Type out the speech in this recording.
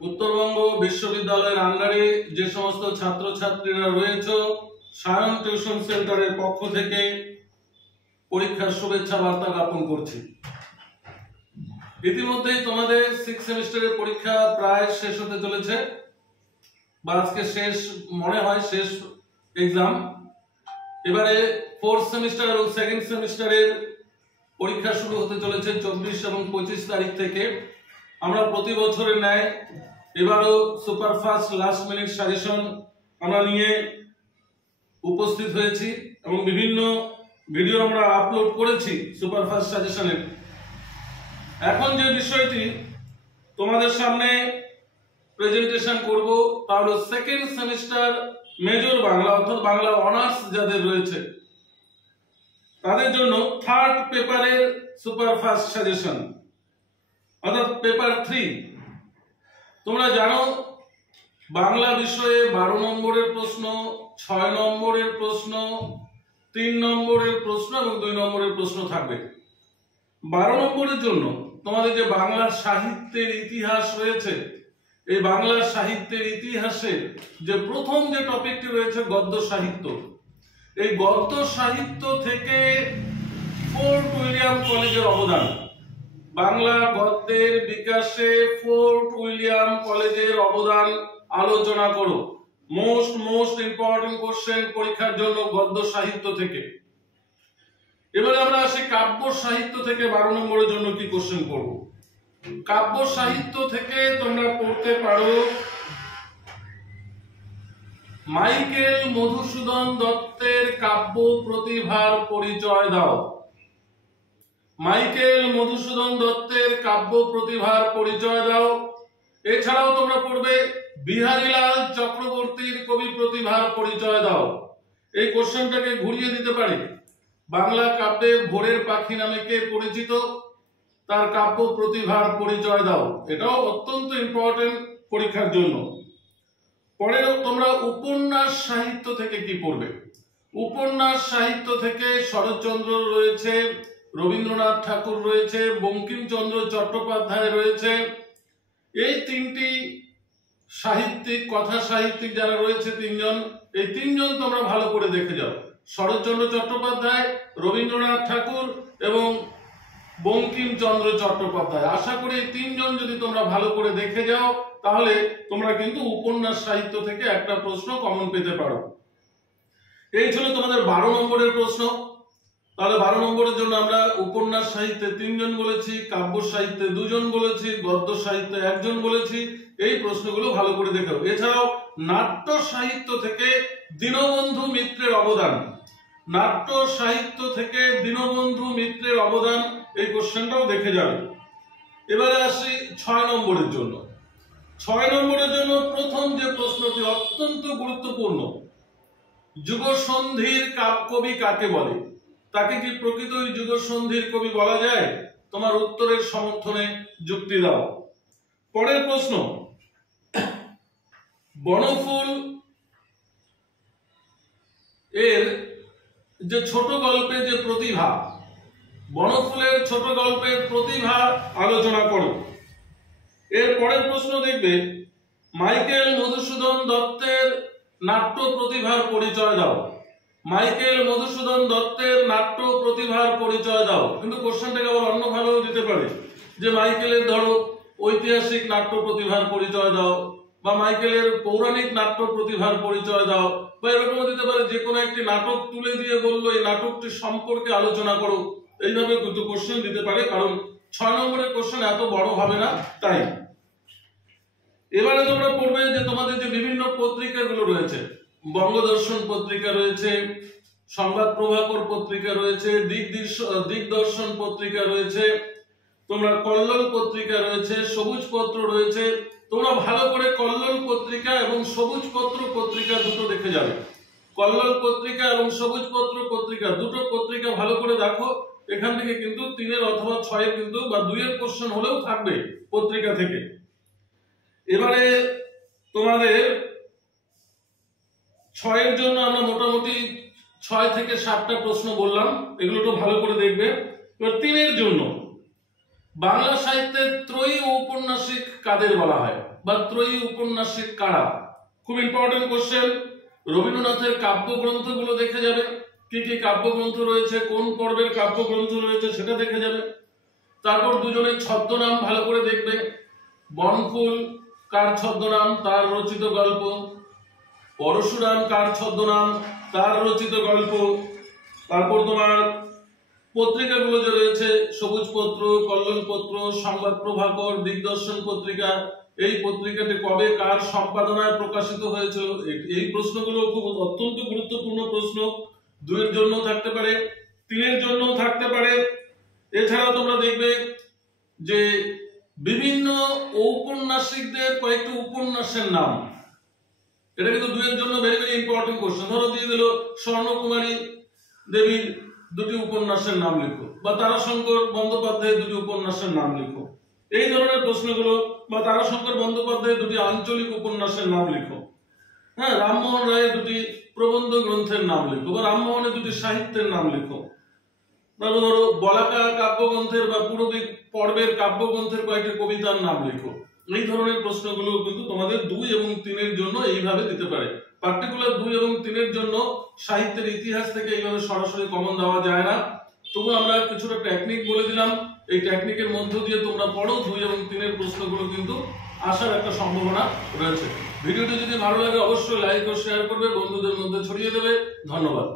উত্তরবঙ্গ বিশ্ববিদ্যালয়ের আন্ডারে যে সমস্ত ছাত্রছাত্রীরা রয়েছে সায়ন টিউশন সেন্টারের পক্ষ থেকে পরীক্ষার শুভেচ্ছা বার্তা জ্ঞাপন করছি। ইতিমধ্যেই তোমাদের 6 সেমিস্টারের পরীক্ষা প্রায় শেষ হতে চলেছে, বা আজকে শেষ মনে হয় শেষ এক্সাম। এবারে 4th সেমিস্টার এবং 2nd সেমিস্টারের পরীক্ষা শুরু হতে চলেছে 24 এবং 25 তারিখ থেকে। আমরা প্রতি বছরের ন্যায় এবারও সুপারফাস্ট লাস্ট মিনিট সাজেশন আমরা নিয়ে উপস্থিত হয়েছি এবং বিভিন্ন ভিডিও আমরা আপলোড করেছি সুপারফাস্ট সাজেশনের। এখন যে বিষয়টি তোমাদের সামনে প্রেজেন্টেশন করব তা হলো 2nd সেমিস্টার মেজর বাংলা অর্থাৎ বাংলা অনার্স যাদের রয়েছে তাদের জন্য 3rd পেপারের সুপারফাস্ট সাজেশন অর্থাৎ পেপার 3। তোমরা জানো বাংলা বিষয়ে 12 নম্বরের প্রশ্ন, 6 নম্বরের প্রশ্ন, 3 নম্বরের প্রশ্ন এবং 2 নম্বরের প্রশ্ন থাকবে। 12 নম্বরের জন্য তোমাদের যে বাংলা সাহিত্যের ইতিহাস রয়েছে, এই বাংলা সাহিত্যের ইতিহাসে যে প্রথম যে টপিকটি রয়েছে গদ্য সাহিত্য, এই গদ্য সাহিত্য থেকে ফোর্ট উইলিয়াম কলেজের অবদান, বাংলা গদ্যের বিকাশে ফোর্ট উইলিয়াম কলেজের অবদান আলোচনা করো। মোস্ট ইম্পর্টেন্ট কোশ্চেন পরীক্ষার জন্য গদ্য সাহিত্য থেকে। এবারে আমরা আসি কাব্য সাহিত্য থেকে 12 নম্বরের জন্য কি কোশ্চেন করব। কাব্য সাহিত্য থেকে তোমরা পড়তে পারো মাইকেল মধুসূদন দত্তের কাব্য প্রতিভার পরিচয় দাও। মাইকেল মধুসূদন দত্তের কাব্য প্রতিভার পরিচয় দাও। এছাড়াও তোমরা পড়বে বিহারীলাল চক্রবর্তীর কবি প্রতিভার পরিচয় দাও। এই কোশ্চেনটাকে ঘুরিয়ে দিতে পারি, বাংলা কাব্যে ভোরের পাখি নামে কে পরিচিত, তার কাব্য প্রতিভার পরিচয় দাও। এটাও অত্যন্ত ইম্পর্টেন্ট পরীক্ষার জন্য। পরে তোমরা উপন্যাস সাহিত্য থেকে কি পড়বে। উপন্যাস সাহিত্য থেকে শরৎচন্দ্র রয়েছে, রবীন্দ্রনাথ ঠাকুর রয়েছে, বঙ্কিমচন্দ্র চট্টোপাধ্যায় রয়েছে। এই তিনটি সাহিত্যিক, কথা সাহিত্যিক যারা রয়েছে তিনজন, এই তিনজন তোমরা ভালো করে দেখে যাও। শরৎচন্দ্র চট্টোপাধ্যায়, রবীন্দ্রনাথ ঠাকুর এবং বঙ্কিমচন্দ্র চট্টোপাধ্যায়। আশা করি এই তিনজন যদি তোমরা ভালো করে দেখে যাও তাহলে তোমরা কিন্তু উপন্যাস সাহিত্য থেকে একটা প্রশ্ন কমন পেতে পারো। এই ছিল তোমাদের 12 নম্বরের প্রশ্ন। তাহলে 12 নম্বরের জন্য আমরা উপন্যাস সাহিত্যে 3 জন বলেছি, কাব্য সাহিত্যে 2 জন বলেছি, গদ্য সাহিত্যে 1 জন বলেছি। এই প্রশ্নগুলো ভালো করে দেখো। এছাড়াও নাট্য সাহিত্য থেকে দীনবন্ধু মিত্রের অবদান, নাট্য সাহিত্য থেকে দীনবন্ধু মিত্রের অবদান, এই কোশ্চেনটাও দেখে যাবে। এবারে আসি 6 নম্বরের জন্য। 6 নম্বরের জন্য প্রথম যে প্রশ্নটি অত্যন্ত গুরুত্বপূর্ণ, যুগসন্ধির কবি কাকে বলে? তাকে কি প্রকৃতই যুগসন্ধির কবি বলা যায়? তোমার উত্তরের সমর্থনে যুক্তি দাও। পরের প্রশ্ন, বনফুল এর যে ছোট গল্পের যে প্রতিভা, বনফুলের ছোট গল্পের প্রতিভা আলোচনা করো। এর পরের প্রশ্ন দেখবে মাইকেল মধুসূদন দত্তের নাট্য প্রতিভার পরিচয় দাও। মাইকেল মধুসূদন দত্তের নাট্য প্রতিভার পরিচয় দাও। কিন্তু কোশ্চেনটাকে আবার অন্যভাবেও দিতে পারে, যে মাইকেলের ধরো ঐতিহাসিক নাট্য প্রতিভার পরিচয় দাও, বা মাইকেলের পৌরাণিক নাট্য প্রতিভার পরিচয় দাও, বা এরকমও দিতে পারে যে কোনো একটি নাটক তুলে দিয়ে বললো এই নাটকটি সম্পর্কে আলোচনা করো। এইভাবে কিন্তু কোশ্চেন দিতে পারে, কারণ 6 নম্বরের কোশ্চেন এত বড় হবে না তাই। এবারে তোমরা পড়বে যে তোমাদের যে বিভিন্ন পত্রিকাগুলো রয়েছে, বঙ্গদর্শন পত্রিকা রয়েছে, সংবাদ প্রভাকর পত্রিকা রয়েছে, দিগদর্শন পত্রিকা রয়েছে, তোমরা কল্লোল পত্রিকা রয়েছে, সবুজ পত্র রয়েছে। তোমরা ভালো করে কল্লোল পত্রিকা এবং সবুজ পত্র পত্রিকা দুটো দেখে যাবে। কল্লোল পত্রিকা এবং সবুজ পত্র পত্রিকা দুটো পত্রিকা ভালো করে দেখো। এখান থেকে কিন্তু 3 অথবা 6 কিন্তু বা 2 কোশ্চেন হলেও থাকবে পত্রিকা থেকে। এবারে তোমাদের 6 জন্য আমরা মোটামুটি 6 থেকে 7টা প্রশ্ন বললাম, এগুলো তো ভালো করে দেখবে। এবার 3 জন্য বাংলা সাহিত্যের ত্রয়ী ঔপন্যাসিক কাদের বলা হয়? বা ত্রয়ী উপন্যাসিক কারা? খুব ইম্পর্টেন্ট কোশ্চেন। রবীন্দ্রনাথের কাব্যগ্রন্থগুলো দেখে যাবে, কি কি কাব্যগ্রন্থ রয়েছে, কোন পর্বের কাব্যগ্রন্থ রয়েছে সেটা দেখে যাবে। তারপর দুজনের ছদ্মনাম ভালো করে দেখবে। বনফুল কার ছদ্মনাম, তার রচিত গল্প। পরশুরাম কার ছদ্মনাম, তার রচিত গল্প। তারপর তোমার পত্রিকাগুলো যে রয়েছে, সবুজ পত্র, কল্লোল পত্র, সংবাদ প্রভাকর, দিগদর্শন পত্রিকা, এই পত্রিকাটি কবে কার সম্পাদনায় প্রকাশিত হয়েছিল? এই প্রশ্নগুলো খুব অত্যন্ত গুরুত্বপূর্ণ প্রশ্ন। 2 এর জন্য থাকতে পারে, 3 এর জন্য থাকতে পারে। এছাড়াও তোমরা দেখবে যে বিভিন্ন ঔপন্যাসিকদের কয়েকটি উপন্যাসের নাম, এটা কিন্তু 2 এর জন্য ভেরি ভেরি ইম্পর্টেন্ট কোশ্চেন। ধরো দিয়ে দিল স্বর্ণকুমারী দেবীর 2টি উপন্যাসের নাম লিখো, বা তারাশঙ্কর বন্দ্যোপাধ্যায়ের 2টি উপন্যাসের নাম লিখো। এই ধরনের প্রশ্নগুলো, বা তারাশঙ্কর বন্দ্যোপাধ্যায়ের 2টি আঞ্চলিক উপন্যাসের নাম লিখো। হ্যাঁ, রামমোহন রায়ের 2টি প্রবন্ধ গ্রন্থের নাম লিখো, বা রামমোহনের 2টি সাহিত্যের নাম লিখো। তারপর ধরো বলাকা কাব্যগ্রন্থের বা পূরবী পর্বের কাব্যগ্রন্থের কয়েকটি কবিতার নাম লিখো। এই ধরনের প্রশ্নগুলো কিন্তু তোমাদের 2 এবং 3 এর জন্য এইভাবে দিতে পারে। পার্টিকুলার 2 এবং 3 এর জন্য সাহিত্যের ইতিহাস থেকে এইভাবে সরাসরি কমন দেওয়া যায় না। তবু আমরা কিছুটা টেকনিক বলে দিলাম, এই টেকনিকের মধ্য দিয়ে তোমরা পড়ো, 2 এবং 3 এর প্রশ্নগুলো কিন্তু আসার একটা সম্ভাবনা রয়েছে। ভিডিওটি যদি ভালো লাগে অবশ্যই লাইক ও শেয়ার করবে, বন্ধুদের মধ্যে ছড়িয়ে দেবে। ধন্যবাদ।